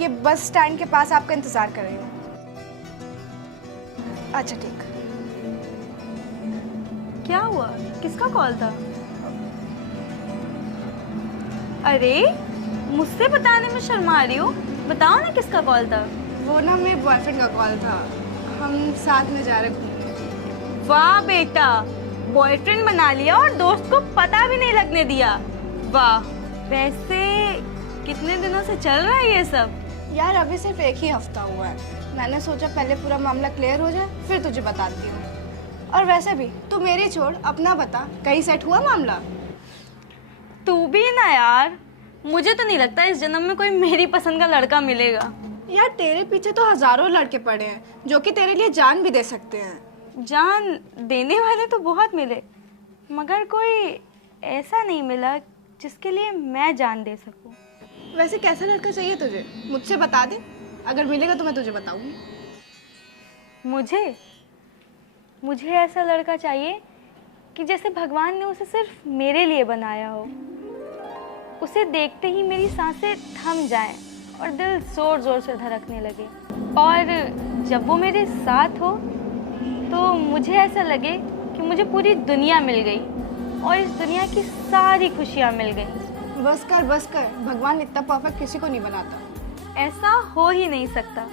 ये bus stand के पास आपका इंतजार कर रही हूँ। अच्छा ठीक। क्या हुआ? किसका कॉल था? अरे मुझसे बताने में शर्मा रही हो, बताओ ना किसका कॉल था। वो ना मेरे बॉयफ्रेंड का कॉल था, हम साथ में जा रहे घूमने। वाह बेटा, बॉयफ्रेंड बना लिया और दोस्त को पता भी नहीं लगने दिया। वाह। वैसे कितने दिनों से चल रहा है ये सब? यार अभी सिर्फ एक ही हफ्ता हुआ है, मैंने सोचा पहले पूरा मामला क्लियर हो जाए फिर तुझे बताती हूँ। और वैसे भी तू मेरी छोड़, अपना बता, कहीं सेट हुआ मामला? तू भी ना यार, मुझे तो नहीं लगता इस जन्म में कोई मेरी पसंद का लड़का मिलेगा। यार तेरे पीछे तो हजारों लड़के पड़े हैं जो कि तेरे लिए जान भी दे सकते हैं। जान देने वाले तो बहुत मिले, मगर कोई ऐसा नहीं मिला जिसके लिए मैं जान दे सकूं। वैसे कैसा लड़का चाहिए तुझे, मुझसे बता दे, अगर मिलेगा तो मैं तुझे बताऊंगी। मुझे ऐसा लड़का चाहिए कि जैसे भगवान ने उसे सिर्फ मेरे लिए बनाया हो। उसे देखते ही मेरी सांसें थम जाएं और दिल जोर जोर से धड़कने लगे। और जब वो मेरे साथ हो तो मुझे ऐसा लगे कि मुझे पूरी दुनिया मिल गई और इस दुनिया की सारी खुशियाँ मिल गई। बस कर, भगवान इतना परफेक्ट किसी को नहीं बनाता। ऐसा हो ही नहीं सकता,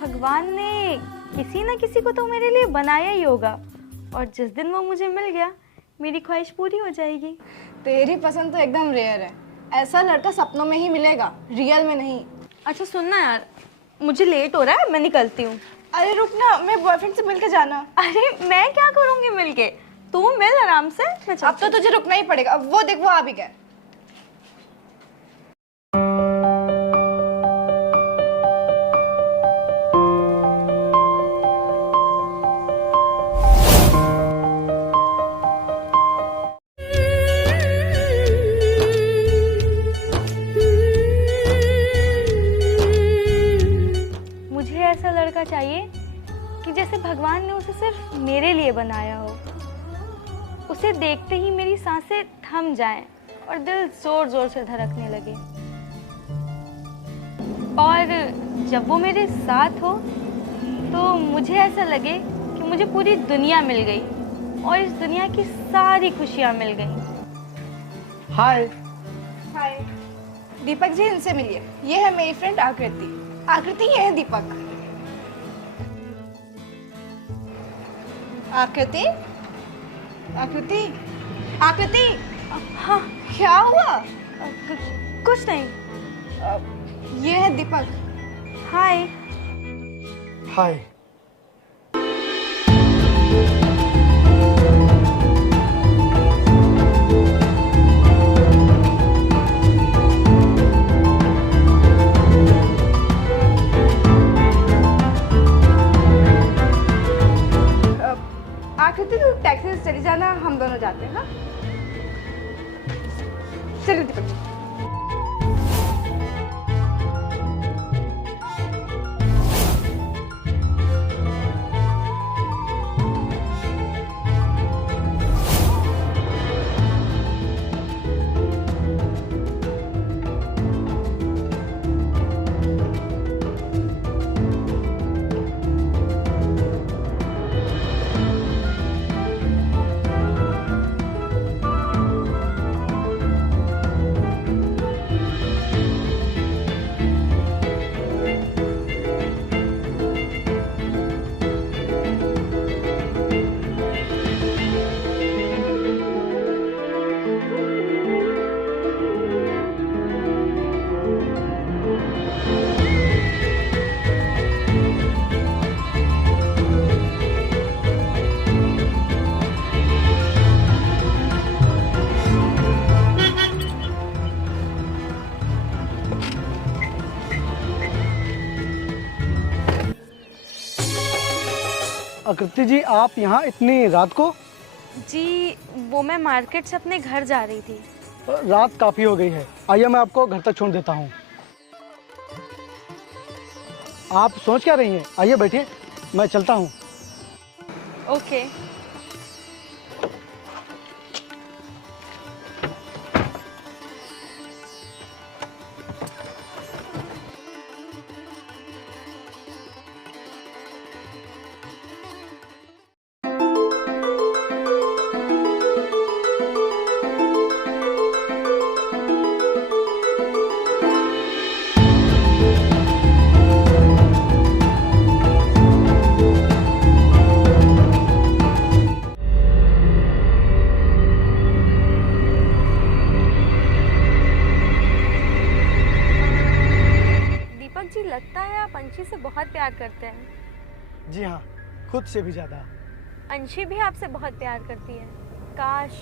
भगवान ने किसी न किसी को तो मेरे लिए बनाया ही होगा, और जिस दिन वो मुझे मिल गया मेरी ख्वाहिश पूरी हो जाएगी। तेरी पसंद तो एकदम रेयर है, ऐसा लड़का सपनों में ही मिलेगा, रियल में नहीं। अच्छा सुनना यार, मुझे लेट हो रहा है, मैं निकलती हूँ। अरे रुक ना, मेरे बॉयफ्रेंड से मिल के जाना। अरे मैं क्या करूँगी मिलके, तू मिल आराम से, मैं अब तो तुझे रुकना ही पड़ेगा, वो देख वो आ भी गए। मुझे ऐसा लड़का चाहिए कि जैसे भगवान ने उसे सिर्फ मेरे लिए बनाया हो। उसे देखते ही मेरी सांसें थम जाएं और दिल जोर जोर से धड़कने लगे। और जब वो मेरे साथ हो तो मुझे ऐसा लगे कि मुझे पूरी दुनिया मिल गई और इस दुनिया की सारी खुशियाँ मिल गई। हाय। हाय दीपक जी, इनसे मिलिए, ये है मेरी फ्रेंड आकृति। आकृति, ये है दीपक। आकृति, आकृति, आकृति। हाँ। क्या हुआ? कुछ नहीं। ये है दीपक। हाय। हाय। आकृति तू टैक्सी से चली जाना, हम दोनों जाते हैं। हाँ चलिए दीपक जी। आकृति जी, आप यहाँ इतनी रात को? जी वो मैं मार्केट से अपने घर जा रही थी। रात काफ़ी हो गई है, आइए मैं आपको घर तक छोड़ देता हूँ। आप सोच क्या रही हैं? आइए बैठिए, मैं चलता हूँ। ओके। जी, लगता है आप अंशी से बहुत प्यार करते हैं। जी हाँ, खुद से भी ज़्यादा। अंशी भी आपसे बहुत प्यार करती है। काश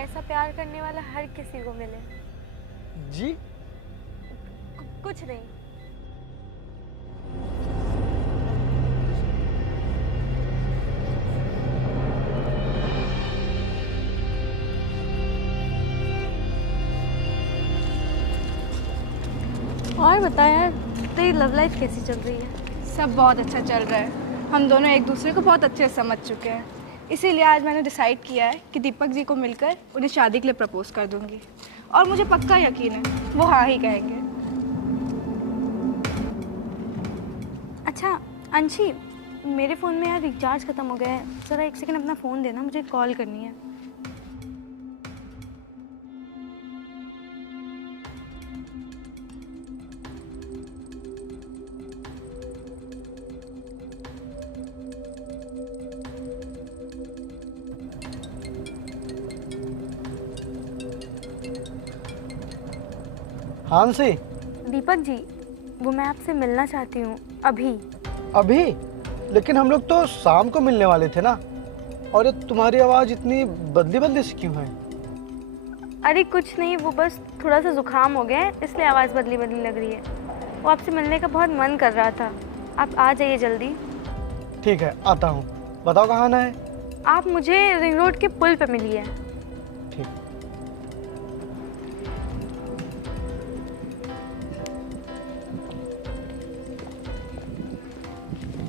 ऐसा प्यार करने वाला हर किसी को मिले। जी? कुछ नहीं। और बता यार, तेरी लव लाइफ कैसी चल रही है? सब बहुत अच्छा चल रहा है। हम दोनों एक दूसरे को बहुत अच्छे से समझ चुके हैं। इसीलिए आज मैंने डिसाइड किया है कि दीपक जी को मिलकर उन्हें शादी के लिए प्रपोज कर दूंगी। और मुझे पक्का यकीन है वो हाँ ही कहेंगे। अच्छा अंशी, मेरे फ़ोन में यार रिचार्ज ख़त्म हो गया है। ज़रा एक सेकंड अपना फ़ोन देना, मुझे कॉल करनी है। हाँ अंशी। दीपक जी, वो मैं आपसे मिलना चाहती हूँ अभी। अभी? लेकिन हम लोग तो शाम को मिलने वाले थे ना। और ये तुम्हारी आवाज़ इतनी बदली बदली सी क्यों है? अरे कुछ नहीं, वो बस थोड़ा सा जुकाम हो गया है, इसलिए आवाज़ बदली बदली लग रही है। वो आपसे मिलने का बहुत मन कर रहा था। आप आ जाइए जल्दी। ठीक है, आता हूँ। बताओ कहाँ आना है? आप मुझे रिंग रोड के पुल पे मिलिए। ठीक।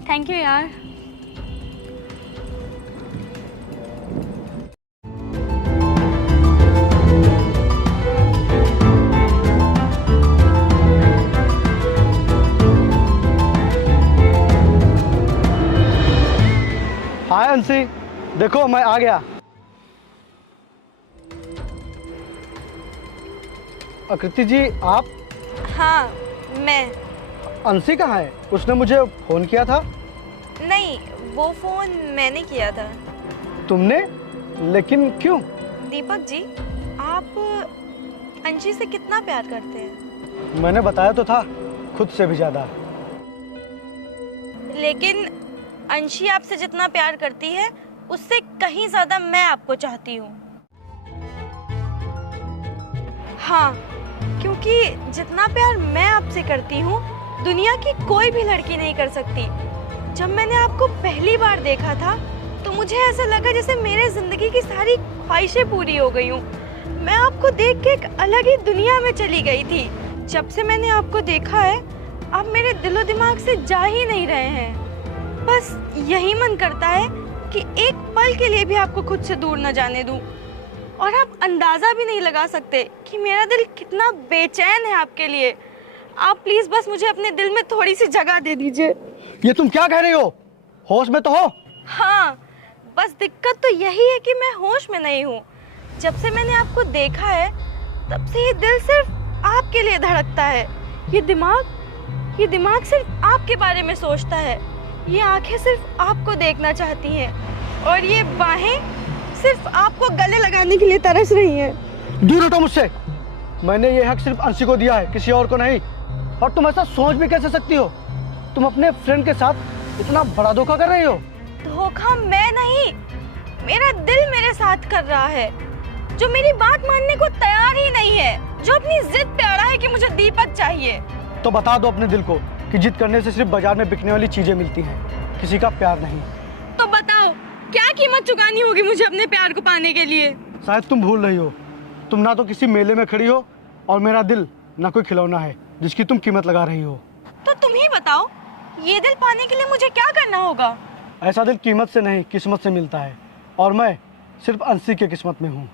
थैंक यू यार। हाय अंशी, देखो मैं आ गया। आकृति जी आप? हाँ मैं। अंशी कहाँ है? उसने मुझे फ़ोन किया था। नहीं, वो फ़ोन मैंने किया था। तुमने? लेकिन क्यों? दीपक जी, आप अंशी से कितना प्यार करते हैं? मैंने बताया तो था, खुद से भी ज़्यादा। लेकिन अंशी आपसे जितना प्यार करती है उससे कहीं ज्यादा मैं आपको चाहती हूँ। हाँ, क्योंकि जितना प्यार मैं आपसे करती हूँ दुनिया की कोई भी लड़की नहीं कर सकती। जब मैंने आपको पहली बार देखा था तो मुझे ऐसा लगा जैसे मेरे जिंदगी की सारी ख्वाहिशें पूरी हो गई हूँ। मैं आपको देख के एक अलग ही दुनिया में चली गई थी। जब से मैंने आपको देखा है आप मेरे दिलो दिमाग से जा ही नहीं रहे हैं। बस यही मन करता है कि एक पल के लिए भी आपको खुद से दूर न जाने दूं। और आप अंदाजा भी नहीं लगा सकते कि मेरा दिल कितना बेचैन है आपके लिए। आप प्लीज बस मुझे अपने दिल में थोड़ी सी जगह दे दीजिए। ये तुम क्या कह रही हो? होश में तो हो? हाँ, बस दिक्कत तो यही है कि मैं होश में नहीं हूँ। जब से मैंने आपको देखा है तब से ये दिल सिर्फ आपके लिए धड़कता है। ये दिमाग सिर्फ आपके बारे में सोचता है। ये आंखें सिर्फ आपको देखना चाहती हैं और ये बाहें सिर्फ आपको गले लगाने के लिए तरस रही हैं। दूर हटो मुझसे। मैंने ये हक सिर्फ अंशी को दिया है, किसी और को नहीं। और तुम ऐसा सोच भी कैसे सकती हो? तुम अपने फ्रेंड के साथ इतना बड़ा धोखा कर रही हो। धोखा मैं नहीं, मेरा दिल मेरे साथ कर रहा है, जो मेरी बात मानने को तैयार ही नहीं है, जो अपनी जिद पे अड़ा है कि मुझे दीपक चाहिए। तो बता दो अपने दिल को कि जिद करने से सिर्फ बाजार में बिकने वाली चीजें मिलती हैं, किसी का प्यार नहीं। तो बताओ क्या कीमत चुकानी होगी मुझे अपने प्यार को पाने के लिए? शायद तुम भूल रही हो, तुम ना तो किसी मेले में खड़ी हो और मेरा दिल ना कोई खिलौना है जिसकी तुम कीमत लगा रही हो। तो तुम ही बताओ, ये दिल पाने के लिए मुझे क्या करना होगा? ऐसा दिल कीमत से नहीं किस्मत से मिलता है, और मैं सिर्फ अंशी की किस्मत में हूँ।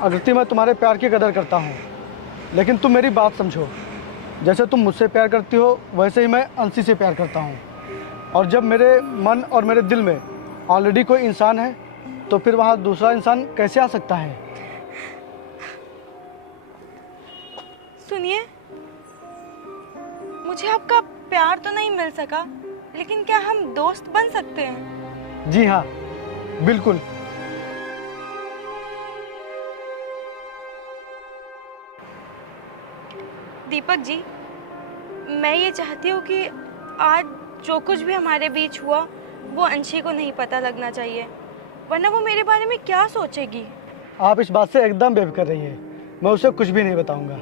आकृति, मैं तुम्हारे प्यार की कदर करता हूँ, लेकिन तुम मेरी बात समझो। जैसे तुम मुझसे प्यार करती हो वैसे ही मैं अंशी से प्यार करता हूँ। और जब मेरे मन और मेरे दिल में ऑलरेडी कोई इंसान है तो फिर वहाँ दूसरा इंसान कैसे आ सकता है? सुनिए, मुझे आपका प्यार तो नहीं मिल सका, लेकिन क्या हम दोस्त बन सकते हैं? जी हाँ, बिल्कुल। दीपक जी, मैं ये चाहती हूँ कि आज जो कुछ भी हमारे बीच हुआ वो अंशी को नहीं पता लगना चाहिए, वरना वो मेरे बारे में क्या सोचेगी। आप इस बात से एकदम बेफिक्र रहिए, मैं उसे कुछ भी नहीं बताऊंगा।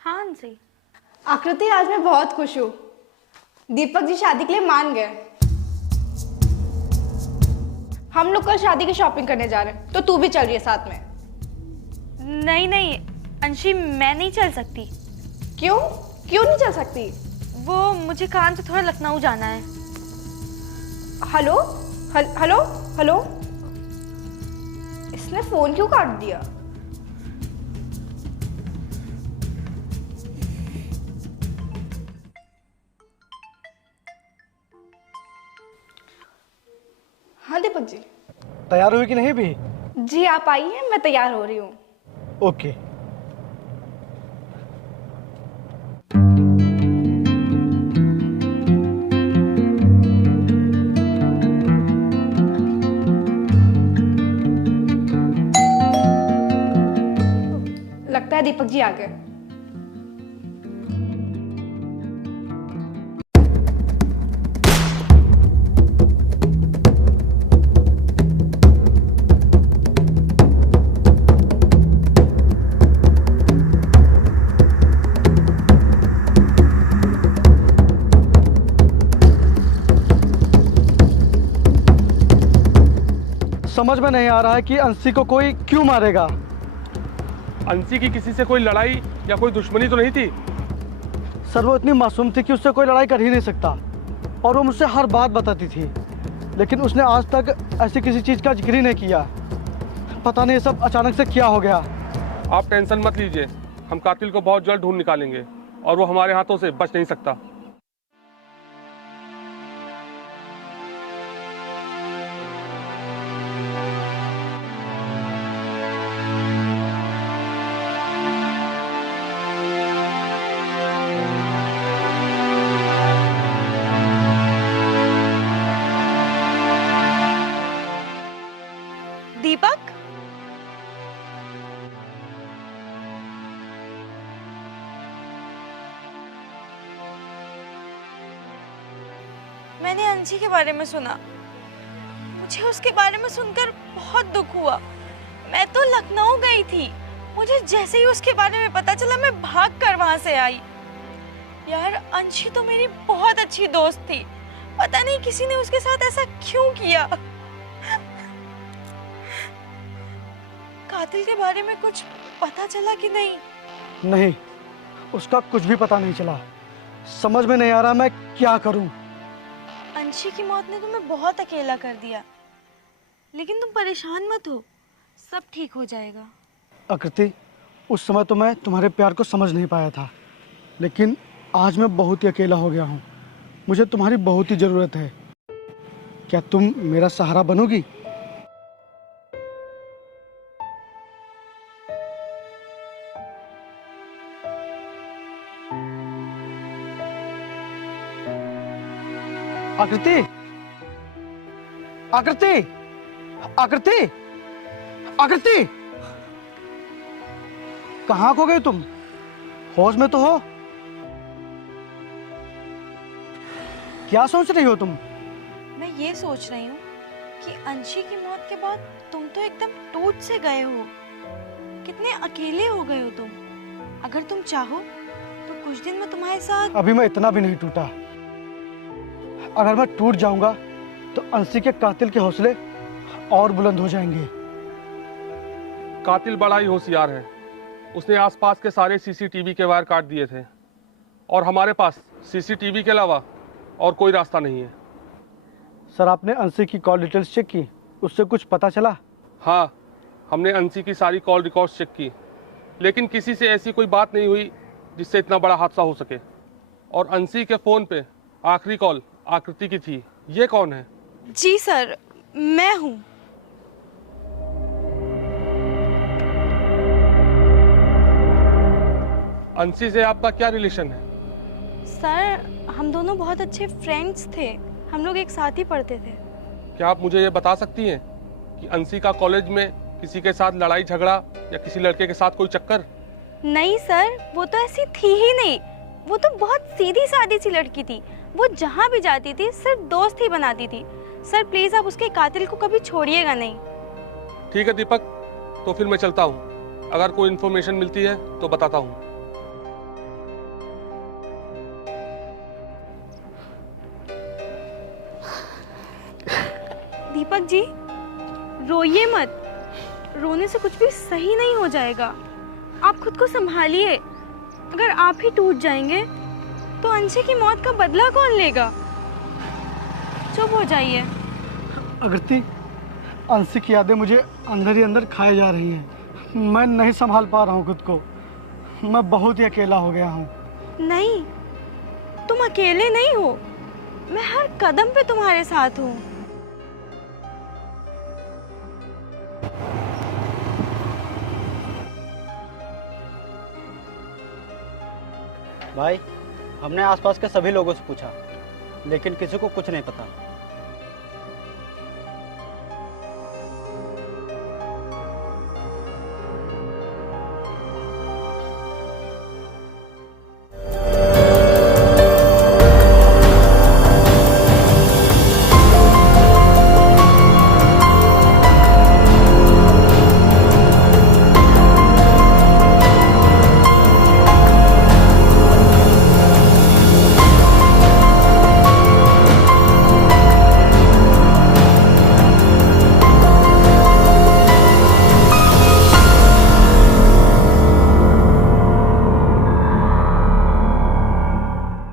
हाँ अंशी। आकृति, आज मैं बहुत खुश हूँ। दीपक जी शादी के लिए मान गए। हम लोग कल शादी की शॉपिंग करने जा रहे हैं, तो तू भी चल रही है साथ में। नहीं नहीं अंशी, मैं नहीं चल सकती। क्यों? क्यों नहीं चल सकती? वो मुझे काम से थोड़ा लखनऊ जाना है। हेलो हेलो हेलो, इसने फोन क्यों काट दिया? हाँ दीपक जी। तैयार हुई कि नहीं भी? जी आप आइए, मैं तैयार हो रही हूँ। ओके। लगता है दीपक जी आ गए। समझ में नहीं आ रहा है कि अंशी को कोई क्यों मारेगा। अंशी की किसी से कोई लड़ाई या कोई दुश्मनी तो नहीं थी? सर वो इतनी मासूम थी कि उससे कोई लड़ाई कर ही नहीं सकता, और वो मुझसे हर बात बताती थी, लेकिन उसने आज तक ऐसी किसी चीज़ का जिक्र ही नहीं किया। पता नहीं ये सब अचानक से क्या हो गया। आप टेंशन मत लीजिए, हम कातिल को बहुत जल्द ढूंढ निकालेंगे और वो हमारे हाथों से बच नहीं सकता। दीपक, मैंने अंशी के बारे में सुना। मुझे उसके बारे में सुनकर बहुत दुख हुआ। मैं तो लखनऊ गई थी, मुझे जैसे ही उसके बारे में पता चला मैं भाग कर वहां से आई। यार अंशी तो मेरी बहुत अच्छी दोस्त थी, पता नहीं किसी ने उसके साथ ऐसा क्यों किया। कातिल के बारे में कुछ पता चला कि नहीं? नहीं, उसका कुछ भी पता नहीं चला। समझ में नहीं आ रहा मैं क्या करूं। अंशी की मौत ने तुम्हें बहुत अकेला कर दिया, लेकिन तुम परेशान मत हो, सब ठीक हो जाएगा। आकृति, उस समय तो मैं तुम्हारे प्यार को समझ नहीं पाया था, लेकिन आज मैं बहुत ही अकेला हो गया हूँ। मुझे तुम्हारी बहुत ही ज़रूरत है। क्या तुम मेरा सहारा बनोगी? आकृति, आकृति, आकृति, आकृति, कहाँ खो गई तुम? होश में तो हो? क्या सोच रही हो तुम? मैं ये सोच रही हूँ कि अंशी की मौत के बाद तुम तो एकदम टूट से गए हो। कितने अकेले हो गए हो तुम। अगर तुम चाहो तो कुछ दिन मैं तुम्हारे साथ। अभी मैं इतना भी नहीं टूटा। अगर मैं टूट जाऊंगा तो अंशी के कातिल के हौसले और बुलंद हो जाएंगे। कातिल बड़ा ही होशियार है। उसने आसपास के सारे सीसीटीवी के वायर काट दिए थे और हमारे पास सीसीटीवी के अलावा और कोई रास्ता नहीं है। सर, आपने अंशी की कॉल डिटेल्स चेक की? उससे कुछ पता चला? हाँ, हमने अंशी की सारी कॉल रिकॉर्ड्स चेक की, लेकिन किसी से ऐसी कोई बात नहीं हुई जिससे इतना बड़ा हादसा हो सके। और अंशी के फ़ोन पे आखिरी कॉल आकृति की थी। ये कौन है? जी सर, मैं हूँ। अंशी से आपका क्या रिलेशन है? सर, हम दोनों बहुत अच्छे फ्रेंड्स थे। हम लोग एक साथ ही पढ़ते थे। क्या आप मुझे ये बता सकती हैं कि अंशी का कॉलेज में किसी के साथ लड़ाई झगड़ा या किसी लड़के के साथ कोई चक्कर? नहीं सर, वो तो ऐसी थी ही नहीं। वो तो बहुत सीधी सादी सी लड़की थी। वो जहाँ भी जाती थी सिर्फ दोस्त ही बनाती थी। सर प्लीज़ आप उसके कातिल को कभी छोड़िएगा नहीं। ठीक है दीपक, तो फिर मैं चलता हूँ। अगर कोई इन्फॉर्मेशन मिलती है तो बताता हूँ। दीपक जी, रोइए मत। रोने से कुछ भी सही नहीं हो जाएगा। आप खुद को संभालिए। अगर आप ही टूट जाएंगे तो अंशी की मौत का बदला कौन लेगा? चुप हो जाइए। आकृति, अंशी की यादें मुझे अंदर ही अंदर खाए जा रही हैं। मैं नहीं संभाल पा रहा हूँ खुद को। मैं बहुत ही अकेला हो गया हूँ। नहीं, तुम अकेले नहीं हो। मैं हर कदम पे तुम्हारे साथ हूँ। भाई, हमने आसपास के सभी लोगों से पूछा, लेकिन किसी को कुछ नहीं पता।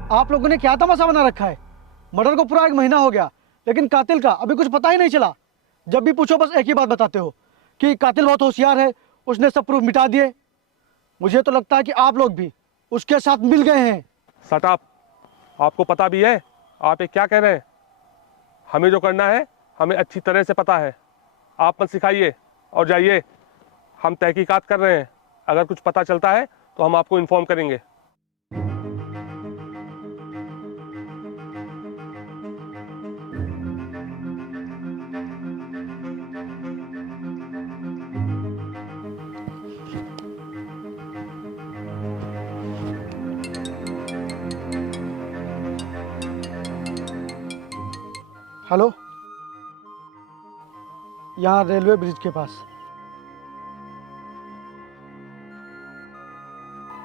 आप लोगों ने क्या तमाशा बना रखा है? मर्डर को पूरा 1 महीना हो गया, लेकिन कातिल का अभी कुछ पता ही नहीं चला। जब भी पूछो बस एक ही बात बताते हो कि कातिल बहुत होशियार है, उसने सब प्रूफ मिटा दिए। मुझे तो लगता है कि आप लोग भी उसके साथ मिल गए हैं। Shut up. आपको पता भी है आप ये क्या कह रहे हैं? हमें जो करना है हमें अच्छी तरह से पता है। आप मत सिखाइए और जाइए। हम तहकीकात कर रहे हैं। अगर कुछ पता चलता है तो हम आपको इन्फॉर्म करेंगे। हेलो, यहाँ रेलवे ब्रिज के पास।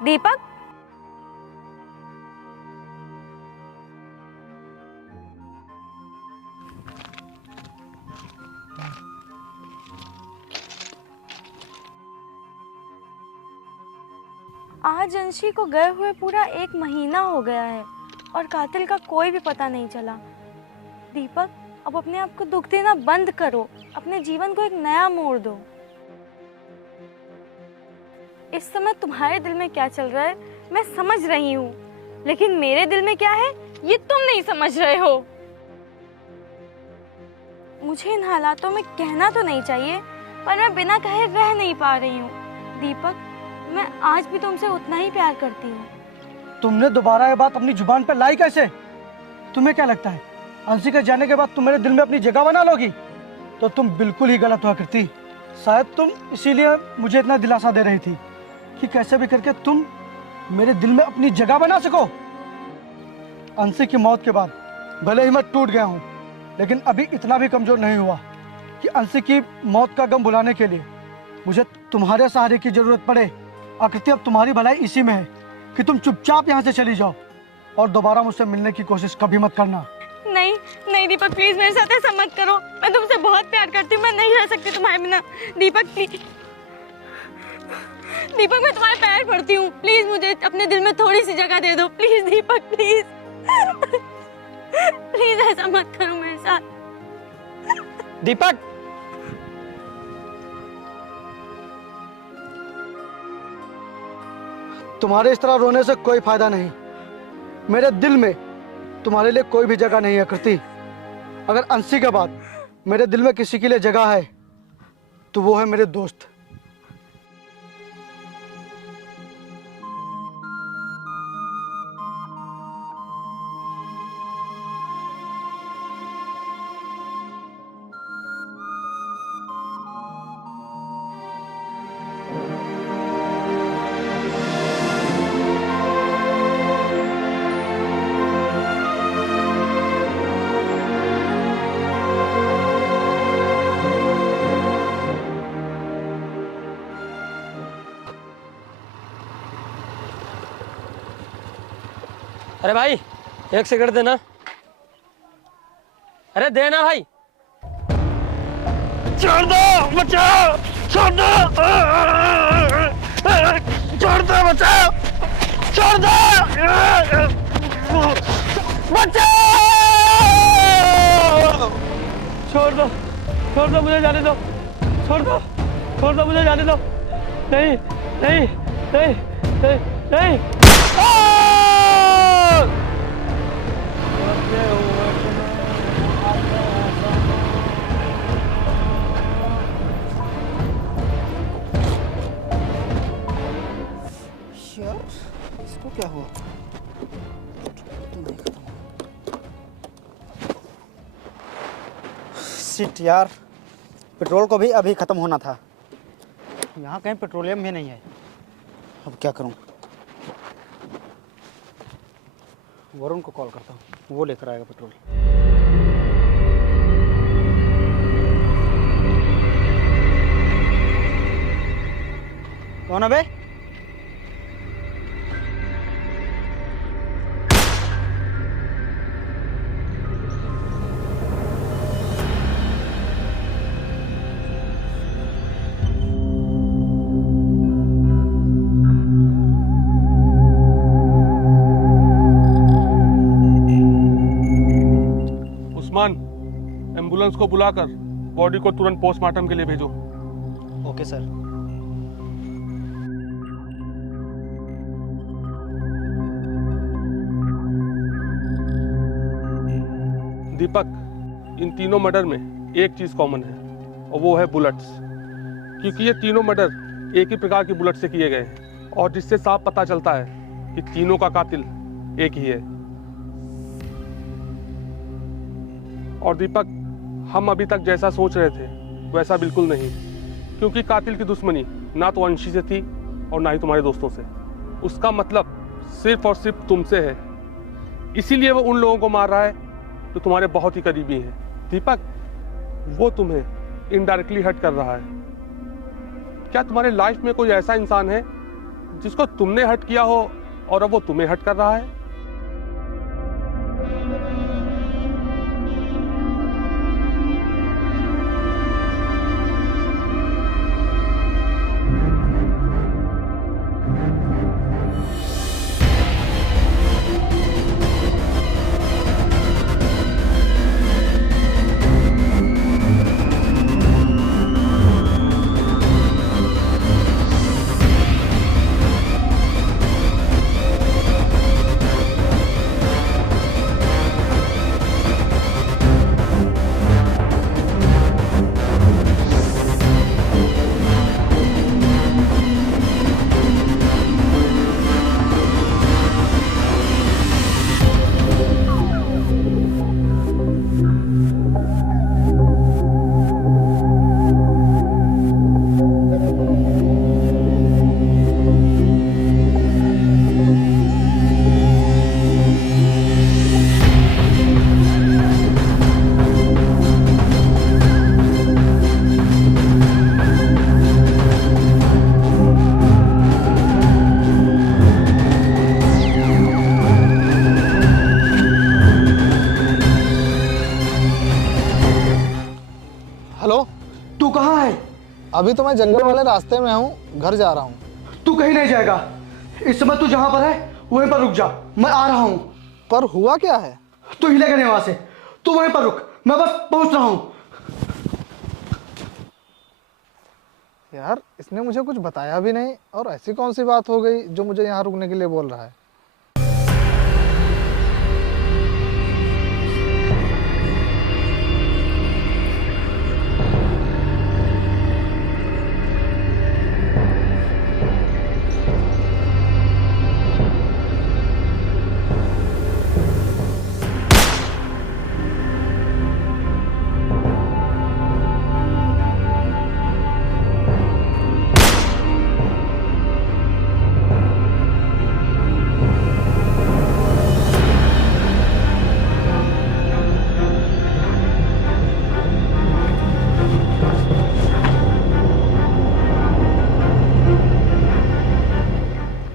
दीपक, आज अंशी को गए हुए पूरा 1 महीना हो गया है और कातिल का कोई भी पता नहीं चला। दीपक, अब अपने आप को दुख देना बंद करो। अपने जीवन को एक नया मोड़ दो। इस समय तुम्हारे दिल में क्या चल रहा है मैं समझ रही हूँ, लेकिन मेरे दिल में क्या है ये तुम नहीं समझ रहे हो। मुझे इन हालातों में कहना तो नहीं चाहिए, पर मैं बिना कहे रह नहीं पा रही हूँ। दीपक, मैं आज भी तुमसे उतना ही प्यार करती हूँ। तुमने दोबारा ये बात अपनी जुबान पर लाई कैसे? तुम्हें क्या लगता है अंशी के जाने के बाद तुम मेरे दिल में अपनी जगह बना लोगी? तो तुम बिल्कुल ही गलत हुआ करती। शायद तुम इसीलिए मुझे इतना दिलासा दे रही थी कि कैसे भी करके तुम मेरे दिल में अपनी जगह बना सको। अंशी की मौत के बाद भले ही मैं टूट गया हूँ, लेकिन अभी इतना भी कमजोर नहीं हुआ कि अंशी की मौत का गम भुलाने के लिए मुझे तुम्हारे सहारे की जरूरत पड़े। आकृति अब तुम्हारी भलाई इसी में है कि तुम चुपचाप यहाँ से चली जाओ और दोबारा मुझसे मिलने की कोशिश कभी मत करना। नहीं नहीं दीपक, प्लीज मेरे साथ ऐसा मत करो। मैं तुमसे बहुत प्यार करती हूँ, मैं नहीं रह सकती तुम्हारे बिना। दीपक प्लीज, दीपक मैं तुम्हारे पैर पड़ती हूँ, प्लीज मुझे अपने दिल में थोड़ी सी जगह दे दो। प्लीज दीपक, प्लीज प्लीज ऐसा मत करो मेरे साथ। दीपक, तुम्हारे इस तरह रोने से कोई फायदा नहीं। मेरे दिल में तुम्हारे लिए कोई भी जगह नहीं है कृति। अगर अंशी के बाद मेरे दिल में किसी के लिए जगह है तो वो है मेरे दोस्त। अरे भाई एक सिगरेट देना। अरे देना भाई। छोड़ दो बचाओ, छोड़ दो, छोड़ दो बचाओ, छोड़ दो बचाओ, छोड़ दो मुझे जाने दो, छोड़ दो मुझे जाने दो। नहीं नहीं नहीं नहीं नहीं। यार इसको क्या हुआ? शिट यार, पेट्रोल को भी अभी ख़त्म होना था। यहाँ कहीं पेट्रोलियम भी नहीं है। अब क्या करूँ? वरुण को कॉल करता हूँ, वो लेकर आएगा पेट्रोल। कौन है बे? एम्बुलेंस को बुलाकर बॉडी को तुरंत पोस्टमार्टम के लिए भेजो। Okay sir. दीपक, इन तीनों मर्डर में एक चीज कॉमन है और वो है बुलेट्स, क्योंकि ये तीनों मर्डर एक ही प्रकार की बुलेट से किए गए हैं और जिससे साफ पता चलता है कि तीनों का कातिल एक ही है। और दीपक, हम अभी तक जैसा सोच रहे थे वैसा बिल्कुल नहीं, क्योंकि कातिल की दुश्मनी ना तो अंशी से थी और ना ही तुम्हारे दोस्तों से। उसका मतलब सिर्फ और सिर्फ तुमसे है, इसीलिए वो उन लोगों को मार रहा है जो तुम्हारे बहुत ही करीबी हैं। दीपक, वो तुम्हें इनडायरेक्टली हर्ट कर रहा है। क्या तुम्हारे लाइफ में कोई ऐसा इंसान है जिसको तुमने हर्ट किया हो और अब वो तुम्हें हर्ट कर रहा है? अभी तो मैं जंगल वाले रास्ते में हूँ, घर जा रहा हूँ। तू कहीं नहीं जाएगा। इस समय तू जहां पर है वहीं पर रुक जा, मैं आ रहा हूँ। पर हुआ क्या है? तू हिलेगा नहीं वहां से, तू वहीं पर रुक, मैं बस पहुंच रहा हूँ। यार इसने मुझे कुछ बताया भी नहीं, और ऐसी कौन सी बात हो गई जो मुझे यहाँ रुकने के लिए बोल रहा है।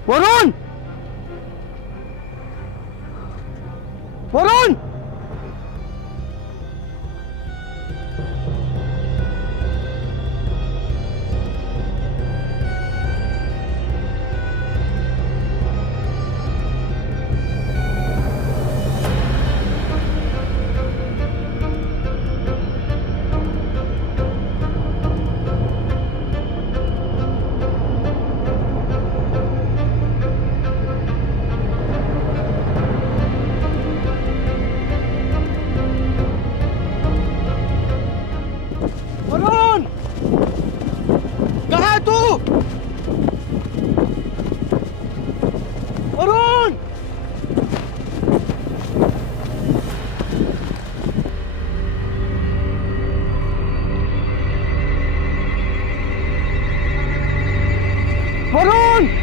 वरुण! वरुण! वरुण! कहाँ है तू? वरुण! वरुण!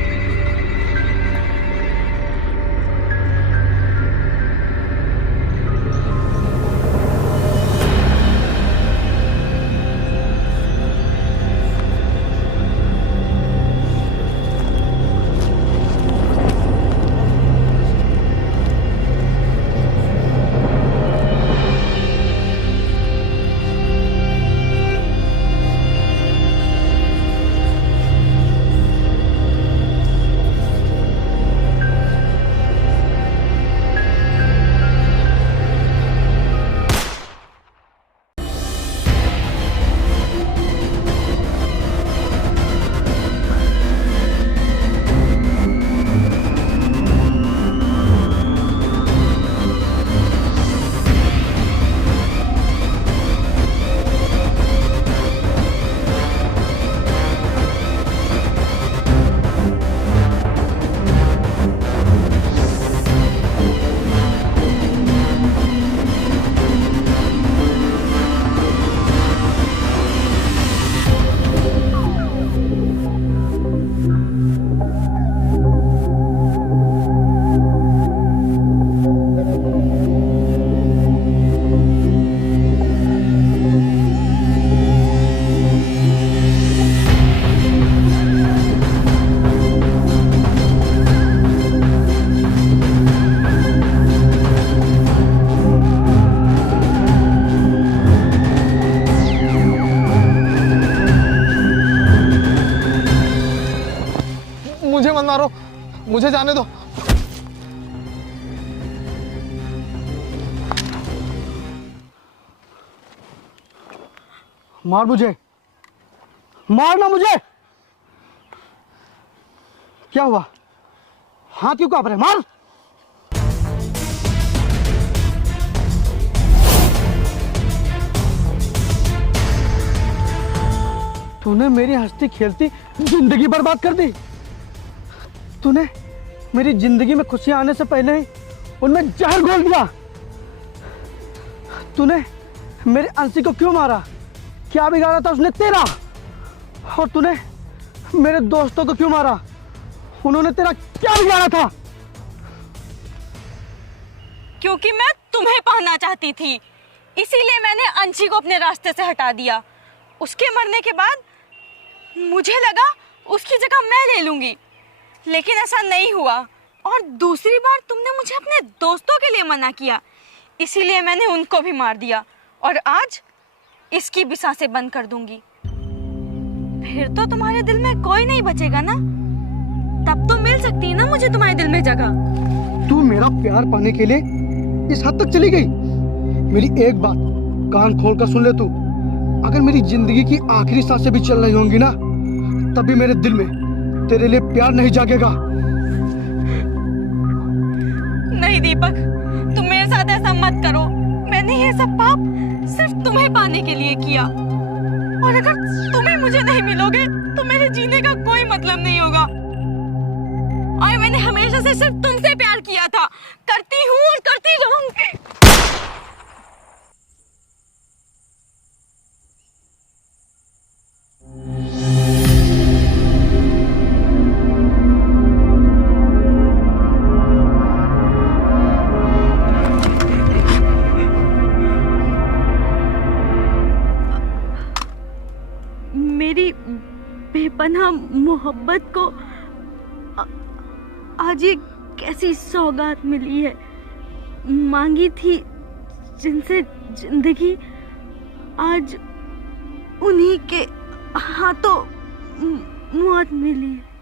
मुझे मत मारो, मुझे जाने दो। मार मुझे, मारना मुझे। क्या हुआ? हाथ क्यों कांप रहे? मार। तूने मेरी हंसती खेलती जिंदगी बर्बाद कर दी। तूने मेरी जिंदगी में खुशियां आने से पहले ही उनमें जहर घोल दिया। तूने मेरे अंशी को क्यों मारा? क्या बिगाड़ा था उसने तेरा? और तूने मेरे दोस्तों को क्यों मारा? उन्होंने तेरा क्या बिगाड़ा था? क्योंकि मैं तुम्हें पाना चाहती थी, इसीलिए मैंने अंशी को अपने रास्ते से हटा दिया। उसके मरने के बाद मुझे लगा उसकी जगह मैं ले लूंगी, लेकिन ऐसा नहीं हुआ। और दूसरी बार तुमने मुझे अपने दोस्तों के लिए मना किया, इसीलिए मैंने उनको भी मार दिया। और आज इसकी भी सांसें बंद कर दूंगी। फिर तो तुम्हारे दिल में कोई नहीं बचेगा ना। तब तो मिल सकती है ना मुझे तुम्हारे दिल में जगह। तू मेरा प्यार पाने के लिए इस हद तक चली गई? मेरी एक बात कान खोल कर सुन ले तू, अगर मेरी जिंदगी की आखिरी सांसें भी चल रही होंगी ना, तभी मेरे दिल में तेरे लिए प्यार नहीं जागेगा। नहीं दीपक, तुम मेरे साथ ऐसा मत करो। मैंने ये सब पाप सिर्फ तुम्हें पाने के लिए किया, और अगर तुम्हें मुझे नहीं मिलोगे तो मेरे जीने का कोई मतलब नहीं होगा। और मैंने हमेशा से सिर्फ तुमसे प्यार किया था, करती हूँ और करती रहूंगी। मेरी बेपनाह मोहब्बत को आज ये कैसी सौगात मिली है। मांगी थी जिनसे जिंदगी, आज उन्हीं के हाथों मौत मिली है।